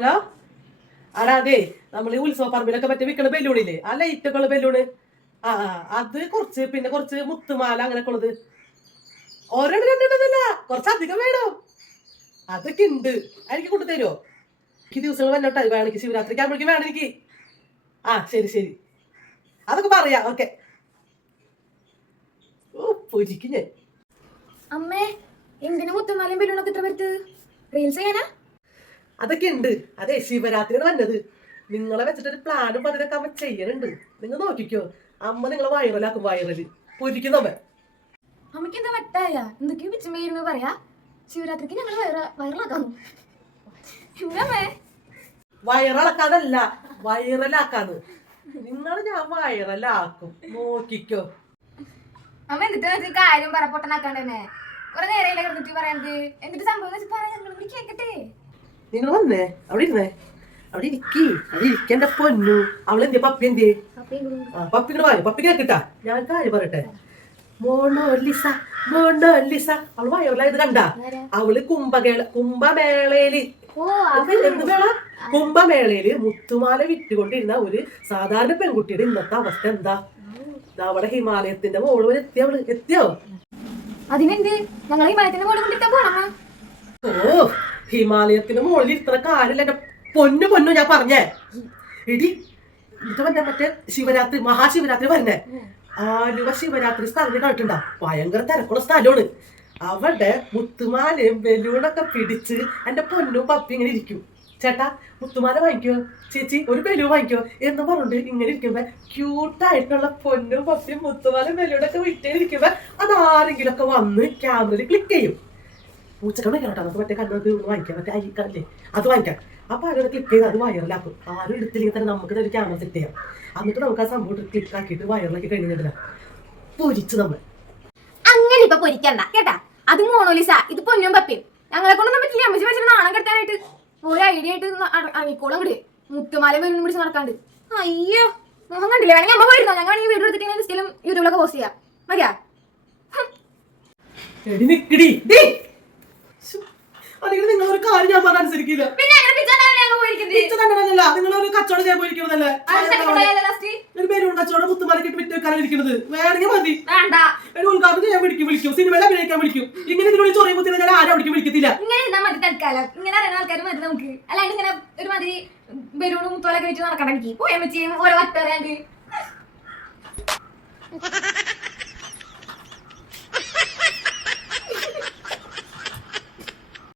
Hello. ആടാ അതെ, നമ്മൾ ഈ ഉത്സവ പറമ്പിലൊക്കെ മറ്റേ വിൽക്കണ ബലൂണില്ലേ, ആ ലൈറ്റൊക്കെ ഉള്ള ബലൂണ്. ആ ആ അത് കുറച്ച്, പിന്നെ കുറച്ച് മുത്തുമാല അങ്ങനെയൊക്കെ ഉള്ളത്. ഓരോന്ന് രണ്ടെണ്ണല്ല, കുറച്ചധികം വേണം. അതൊക്കെ ഉണ്ട്. എനിക്ക് കൊണ്ടു തരുമോ? എനിക്ക് ദിവസങ്ങൾ വന്നോട്ടെ വേണമെങ്കിൽ ശിവരാത്രിക്ക് ആകുമ്പോഴേക്കും വേണം എനിക്ക്. ആ ശരി ശരി, അതൊക്കെ പറയാം. ഓക്കെ. ഓ പൊരിക്കും ഞാൻ. അമ്മേ, എന്തിനു മുത്തുമാലയും ബലൂണൊക്കെ ഇത്ര വരുത്ത്? റീൽസ് ചെയ്യാനാ? അതൊക്കെ ഉണ്ട്. അതെ, ശിവരാത്രിയാണ് വന്നത്. നിങ്ങളെ വെച്ചിട്ടൊരു പ്ലാനും പതിനൊക്കെ അമ്മ ചെയ്യലുണ്ട്. നിങ്ങൾ നോക്കിക്കോ, അമ്മ നിങ്ങളെ വൈറലാക്കും. വൈറല് പൊരിക്കുന്നമ്മ. അമ്മയ്ക്ക് എന്താ വട്ടായ? എന്തൊക്കെയോ പിച്ചുമ്പേരുന്ന് പറയാ. ശിവരാത്രിക്ക് ഞങ്ങൾ വൈറലാക്കാന്നു. എന്താമ്മേ? വൈറലാക്കാതല്ല, വൈറലാക്കാന്ന്. നിങ്ങൾ ഞാൻ വൈറലാക്കും, നോക്കിക്കോ. അമ്മ എന്നിട്ട് കാര്യം പറ, പൊട്ടനാക്കാണ്ടെന്നെ. കുറെ നേരം കിടന്നിട്ട് പറയണത്. എന്നിട്ട് സംഭവം വെച്ച് പറയാൻ ഞങ്ങൾ കേക്കട്ടെ. നിങ്ങൾ വന്നേ, അവിടെ ഇരുന്നേ, അവിടെ ഇരിക്കി. അവിടെ ഇരിക്കേണ്ട പൊന്നു. അവളെന്തിയ പപ്പി എന്തിയെ? പപ്പിക്ക് വായോ, പപ്പി കേക്കിട്ടാ. ഞാൻ കാര്യം പറയട്ടെ. മോണോലിസ, മോണോലിസ അവള് വൈറലായത് കണ്ടാ? അവള് കുംഭമേളയില് എന്ത് മേള? കുംഭമേളയില് മുത്തുമാല വിറ്റുകൊണ്ടിരുന്ന ഒരു സാധാരണ പെൺകുട്ടിയുടെ ഇന്നത്തെ അവസ്ഥ എന്താ? അവിടെ ഹിമാലയത്തിന്റെ മോള് എത്തിയോ? അതിനെന്ത്? ഞങ്ങൾ ഹിമാലയത്തിന്റെ മോളിൽ കൊണ്ടിട്ടാ പോണമ്മ. ഓ, ഹിമാലയത്തിന്റെ മുകളിൽ ഇത്ര കാര്യമില്ല എന്റെ പൊന്നു പൊന്നു. ഞാൻ പറഞ്ഞേ എടി, ഇത് പറഞ്ഞ മറ്റേ ശിവരാത്രി, മഹാശിവരാത്രി പറഞ്ഞേ. ആലുവ ശിവരാത്രി സ്ഥലം കണ്ടിട്ടുണ്ടാ? ഭയങ്കര തിരക്കുള്ള സ്ഥലമാണ്. അവിടെ മുത്തുമാലയും ബലൂണൊക്കെ പിടിച്ച് എന്റെ പൊന്നും പപ്പി ഇങ്ങനെ ഇരിക്കും. ചേട്ടാ മുത്തുമാല വാങ്ങിക്കോ, ചേച്ചി ഒരു ബലൂൺ വാങ്ങിക്കോ എന്ന് പറഞ്ഞിട്ട് ഇങ്ങനെ ഇരിക്കുമ്പോ ക്യൂട്ടായിട്ടുള്ള പൊന്നും പപ്പിയും മുത്തുമാല ബലൂണൊക്കെ വിറ്റിരിക്കുമ്പോ അതാരെങ്കിലും ഒക്കെ വന്ന് ക്യാമറയിൽ ക്ലിക്ക് ചെയ്യും. പൂച്ചക്കണ്ണ കേട്ടോ, അത് മറ്റേ കണ്ണൊക്കെ വാങ്ങിക്കാം, മറ്റേ അരിക്കല്ലേ അത് വാങ്ങിക്കാം. അപ്പൊ അവരത് ക്ലിക്ക് ചെയ്ത് അത് വൈറലാക്കും. ആരും എടുത്തില്ലെങ്കിൽ തന്നെ നമുക്ക് ഒരു ക്യാമറ സെറ്റ് ചെയ്യാം. എന്നിട്ട് നമുക്ക് ആ സംഭവം ക്ലിക്ക് ആക്കിയിട്ട് വൈറലാക്കി കഴിഞ്ഞിട്ടില്ല പൊരിച്ചു നമ്മൾ. അങ്ങനെ ഇപ്പൊ പൊരിക്കണ്ട കേട്ടാ. അത് മോണോലിസ, ഇത് പൊന്നും പപ്പയും. ഞങ്ങളെ കൊണ്ടൊന്നും പറ്റില്ല. അമ്മച്ചി വെച്ചിട്ട് നാണം കെട്ടാനായിട്ട് ഒരു ഐഡിയ ആയിട്ട് ഇറങ്ങിക്കോളം കൂടി മുത്തുമാല ബലൂണും പിടിച്ച് നടക്കാണ്ട്. അയ്യോ, മോഹം കണ്ടില്ല. വേണമെങ്കിൽ അമ്മ പോയിരുന്നോ? ഞങ്ങൾ വേണമെങ്കിൽ വീഡിയോ എടുത്തിട്ട് ഇൻസ്റ്റയിലും യൂട്യൂബിലൊക്കെ പോസ്റ്റ് ചെയ്യാം. മതിയാ? അല്ലെങ്കിൽ നിങ്ങളൊരു കാര്യം ഞാൻ പറഞ്ഞ അനുസരിക്കില്ല. നിങ്ങളൊരു കച്ചവടം ചെയ്യാൻ പോയിരിക്കുന്നതല്ലേ? ഒരു ബലൂൺ കച്ചവടം മുത്തുമാലക്കിട്ട് വിറ്റ് വെക്കാനിരിക്കുന്നത്. വേണമെങ്കിൽ മതി. ഒരു ഉദ്ഘാടനം ചെയ്യാൻ വിളിക്കും, സിനിമയിൽ അഭിനയിക്കാൻ വിളിക്കും. ഇങ്ങനെ ഇതിനുള്ളിൽ ചൊറിയ കുത്തി ഞാൻ ആരും അവിടേക്ക് വിളിക്കത്തില്ല. ഇങ്ങനെ മതി തൽക്കാലം. ഇങ്ങനെ അറിയുന്ന ആൾക്കാർ മതി നമുക്ക്. അല്ലാണ്ട് ഇങ്ങനെ ഒരു മാതിരി ബലൂണും മുത്തോലൊക്കെ വെച്ച് നടക്കണം. എനിക്ക് പോയാൽ വെച്ച് ഓരോ വട്ടറിയാണ്ട്